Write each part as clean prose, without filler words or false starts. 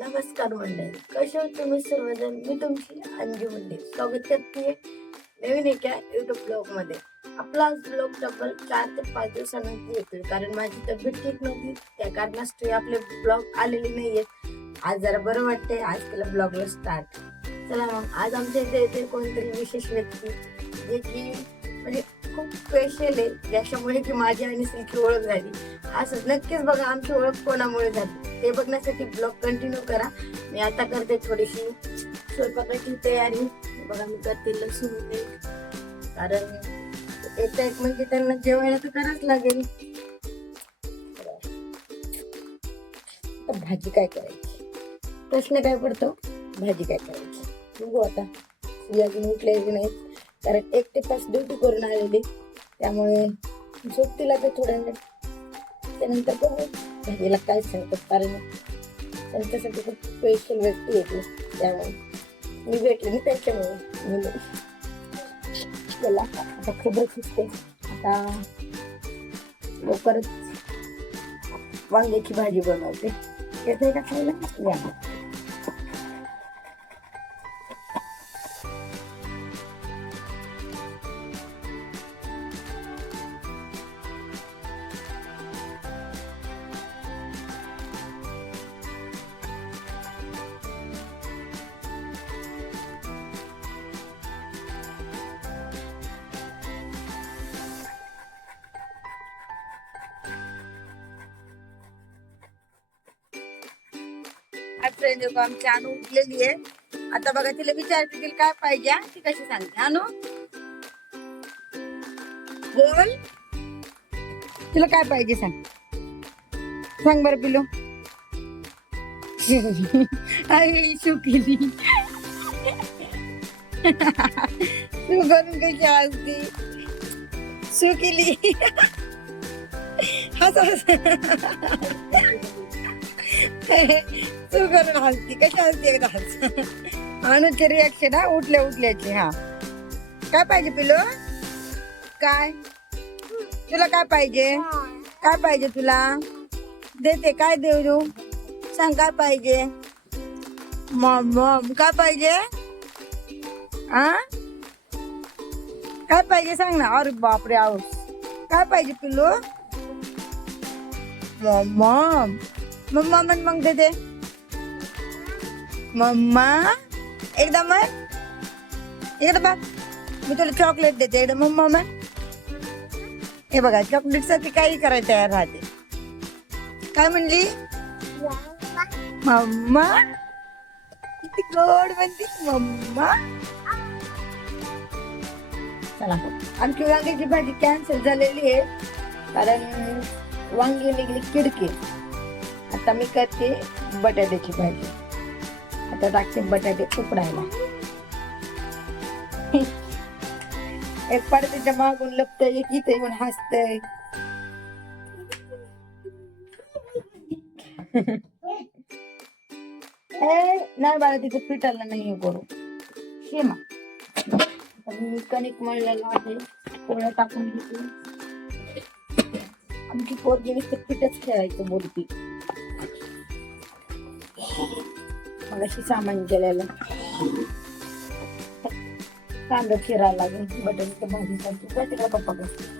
नमस्कार मंडळी, कसे आहात तुम्ही सर्वजण? मी तुमची अंजू मंडे स्वागत करते नवीन एका युट्यूब ब्लॉग मध्ये. आपला आज ब्लॉग डबल 4 ते 5 दिवसानंतर येतोय, कारण माझी तब्येत ठीक नव्हती. त्या कारणास्तव आपले ब्लॉग आलेले नाहीयेत. आज जरा बरं वाटतंय, आज केला ब्लॉगला स्टार्ट. चला मग, आज आमच्या इथे येते कोणतरी विशेष व्यक्ती, जे की म्हणजे खूप स्पेशल आहे, ज्याच्यामुळे की माझी आणि सिल्की ओळख झाली. असं नक्कीच बघा आमची ओळख कोणामुळे झाली ते बघण्यासाठी ब्लॉग कंटिन्यू करा. मी आता करते थोडीशी स्वयंपाकाची तयारी. बघा मी करते लसूण मीठ, कारण एक म्हणजे त्यांना जेवायला तर करावंच लागेल. भाजी काय करायची, प्रश्न काय पडतो, भाजी काय करायची. बघू आता, अजून उठलेली नाही, कारण 1 ते 5 ड्युटी करून आलेली, त्यामुळे झोपतील आता थोड्या वेळ. त्यानंतर बघू भाजीला काय सांगतात, कारण त्यांच्यासाठी खूप स्पेशल व्यक्ती येते, त्यामुळे मी भेटले ना त्याच्यामुळे मला आता खबर सुचते. आता लवकरच वांग्याची भाजी बनवते. येते का खायला? या. फ्रेंड आमची अनु उठलेली आहे. आता बघा तिला विचारते तिला काय पाहिजे, ती कशी सांगते. अनु बोल, तुला काय पाहिजे सांग, सांग बरं पिलो. अरे शुकिली तू करून कशी हसती, शुकिली हस तू करून हसती, कशी हसती एकदा हस. अनुचे रिॲक्शन हा उठल्याची. हा काय पाहिजे पिलो, काय तुला काय पाहिजे, काय पाहिजे तुला, देते काय देऊ, सांग काय पाहिजे. मम काय पाहिजे, आ काय पाहिजे सांग ना. अरे बापरे, आऊस काय पाहिजे पिल्लू. मम्मा मम्मा म्हण मग देते. मम्मा एकदा म्हण, एकदा बघ मी तुला चॉकलेट देते, एकदा मम्मा म्हण. हे बघा चॉकलेट साठी काही करायला तयार राहते. काय म्हणली मम्मा, किती गोड म्हणते मम्मा. चला, आमची वांग्याची भाजी कॅन्सल झालेली आहे, कारण वांगी निघली किडकी. आता मी करते बटाट्याची भाजी. आता टाकते बटाटे उकडायला. एक पडद्याच्या मागून लपतय, एक इथे येऊन हसतय. नाही बाळा, तिथे पिठाला नाही करू शेमा. मी कणिक मळलेला आहे, पोळ्या टाकून घेते. आमची पोरगी नुसतं पिठच खेळायचं बोलती. मग अशी सामान केलेलं कांदा चिरायला लागेल बटाट्याच्या भाजीसाठी. काय तिकडे पप्पा कसं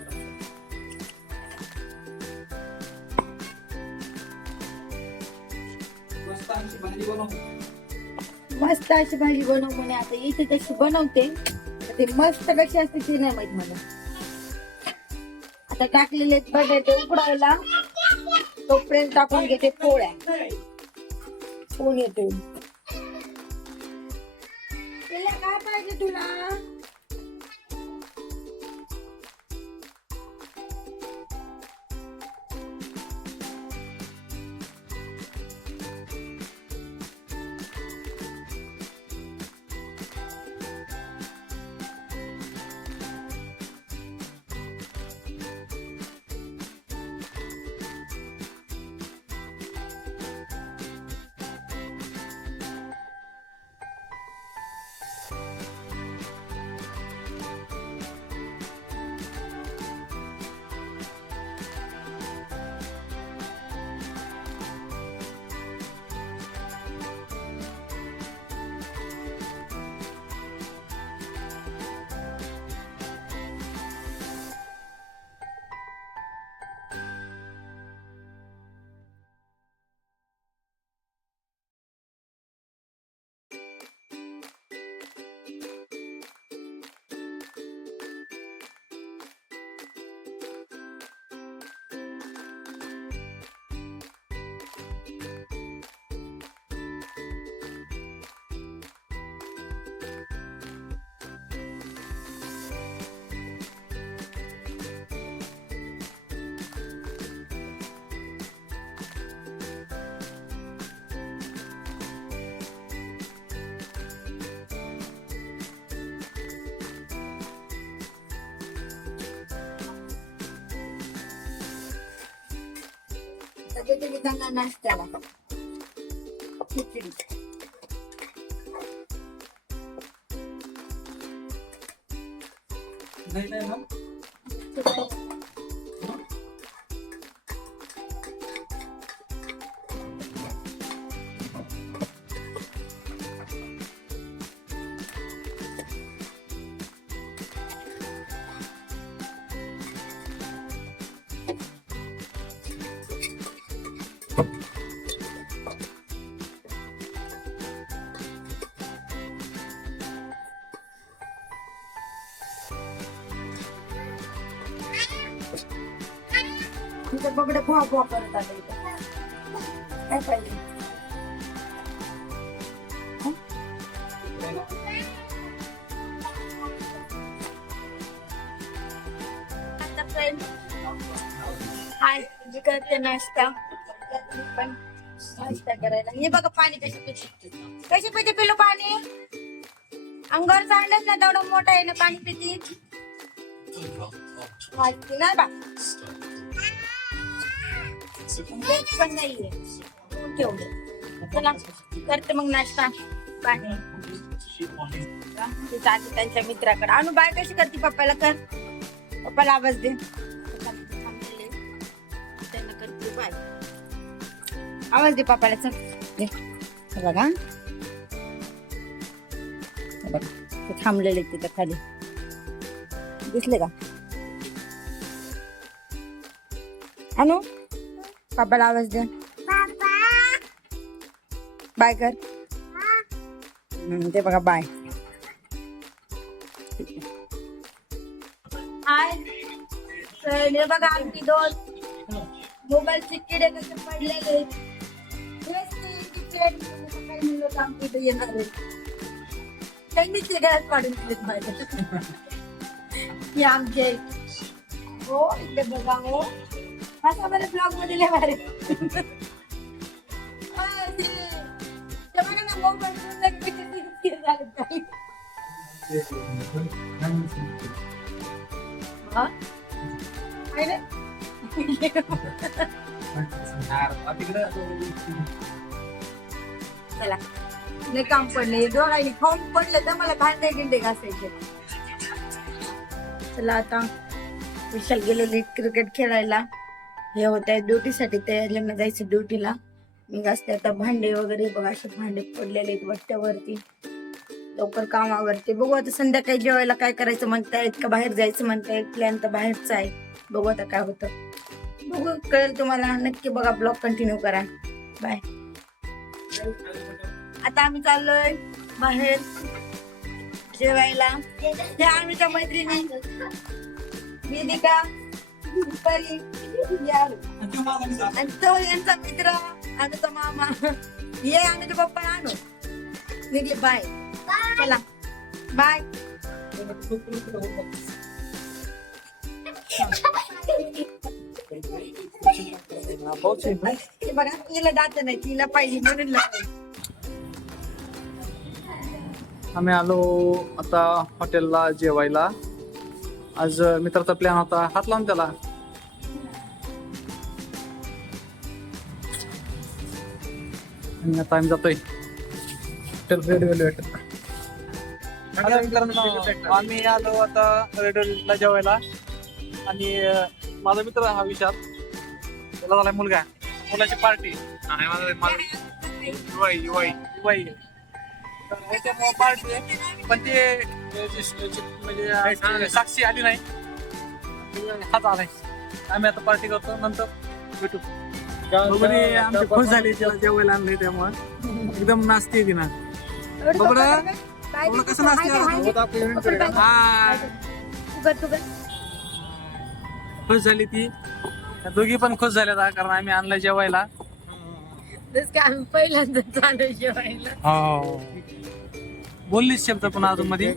मस्त अशी भाजी बनव म्हणे. आता इथे तशी बनवते, ते मस्त कशी असते ती नाही माहित मला. आता टाकलेले बटाटे उकडायला, तोपर्यंत टाकून घेते पोळ्या. कोण येते, काय पाहिजे तुला. आता तुम्ही त्यांना नाश्त्याला खिचडी. तुमचं बघडं भुवा भुवा करत आलं इथं. काय पाहिजे? आता फ्रेंड हाय जी करते नाश्ता. पण नाश्ता करायला हे बघा पाणी कशी पिते पिलो पाणी. अंगावर सांडत ना तेवढं मोठं आहे ना पाणी पिती ना बा. पण नाहीये चला करते मग नाश्ता. पाणी चालते त्यांच्या मित्राकडे. अनु बाय कशी करते पप्पाला कर. पप्पाला आवाज दे. त्यांना करते बाय. आवाज दे पप्पाला. चल बघा ते थांबलेले तिथं खाली दिसले का. अनु पप्पाला आवाज दे. बाय कर. ते बघा बाय. हाय हे बघा आमची दोन मोबाईलचे किडे कसे पडलेले. त्यांनी गळ्यात पाडून दिलेत माझ्या. हे आमचे हो इकडे बघा. हो असा बरं ब्लॉग मध्ये लय भारी. चला नाही काम पडले डोळ्याने खाऊन पडले तर मला भांडे गिंडे घासायचे. चला आता विशाल गेलेले क्रिकेट खेळायला. हे होत आहे ड्युटीसाठी तयारीला जायचं ड्युटीला. मी घासते आता भांडे वगैरे. बघा असे भांडे पडलेले आहेत वट्ट्यावरती. लवकर कामावरती. बघू आता संध्याकाळी जेवायला काय करायचं म्हणतायत का बाहेर जायचं म्हणतायत. प्लॅन तर बाहेरचा आहे. बघू आता काय होतं. बघू कळेल तुम्हाला. नक्की बघा ब्लॉग कंटिन्यू करा. बाय. आता आम्ही चाललोय बाहेर जेवायला. हे आम्हीच्या मैत्रिणी वेदिका परी आणि तो यांचा मित्र आणि तो मामा. ये आणि पप्पा आणू निघले. बाय. चला बाय. बघा तिला दात नाही तिला पाहिजे म्हणून. आम्ही आलो आता हॉटेलला जेवायला. आज मित्राचा प्लॅन होता. हात लावून त्याला. आणि आता आम्ही जातोय हॉटेल रेड वेल्वेट. आम्ही आलो आता रेड वेल्वेटला जेवायला. आणि माझा मित्र हा विशाल. त्याला झालाय मुलगा. मुलाची पार्टी. युवाई त्याच्यामुळे पार्टी आहे. पण ते म्हणजे साक्षी आली नाही. हाच आलाय. आम्ही आता पार्टी करतो. नंतर भेटू. आमची खुश झाली त्याला जेवायला आणलंय त्यामुळे एकदम नाचते ती ना. कसं नाचते. खुश झाली ती. दोघी पण खुश झाल्या कारण आम्ही आणलं जेवायला. आम्ही पहिल्यांदा चालू जेवायला. हो बोललीच शब्द पण अजून मध्ये.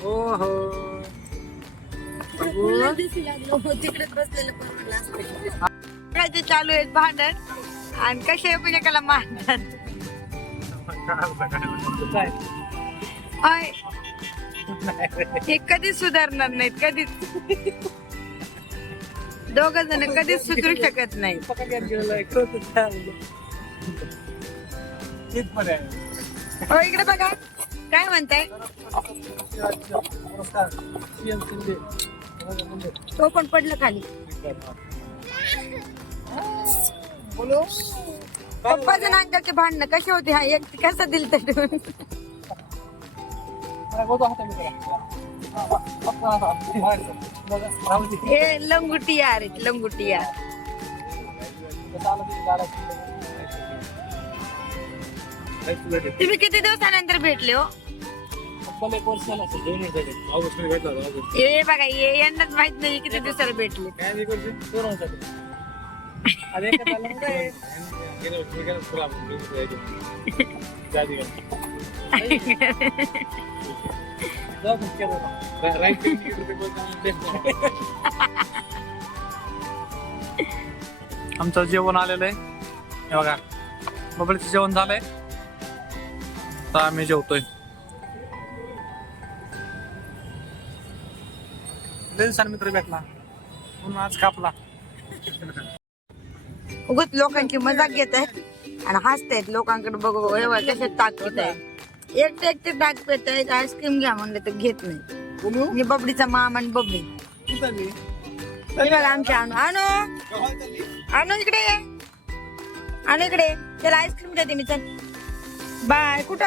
हो हो तिकडेच बसलेलं परवडलं असतं. चालू आहेत भांडण आणि कशा एकमेकाला मारतात. हे कधीच सुधारणार नाहीत कधीच. दोघ जण कधीच सुधरू शकत नाही. हो इकडे बघा काय म्हणताय. तो पण पडलं खाली. पप्पाचं अंकलचे भांडणं कसे होते. हा एक कसं दिल तर हे लंगुटी यार लंगुटी यार. तुम्ही किती दिवसानंतर भेटले हो. हे बघा हे यांनाच माहित नाही किती दिवसाला भेटले. आमचं जेवण आलेलं आहे. हे बघा बबलीचं जेवण झालंय तर आम्ही जेवतोय. मित्र भेटला म्हणून आज कापला. उगत लोकांची मजाक घेत आहेत आणि हसतायत लोकांकडे बघू कसे ताक पित आहेत. एकटे ताक पित आहेत. आईस्क्रीम घ्या म्हणलं तर घेत नाही. मी बबडीचा माम आणि बबडी. हे बघा आमच्या आणू आणू इकडे ये. आणू इकडे त्याला आईस्क्रीम देते मी. चल बाय. कुठं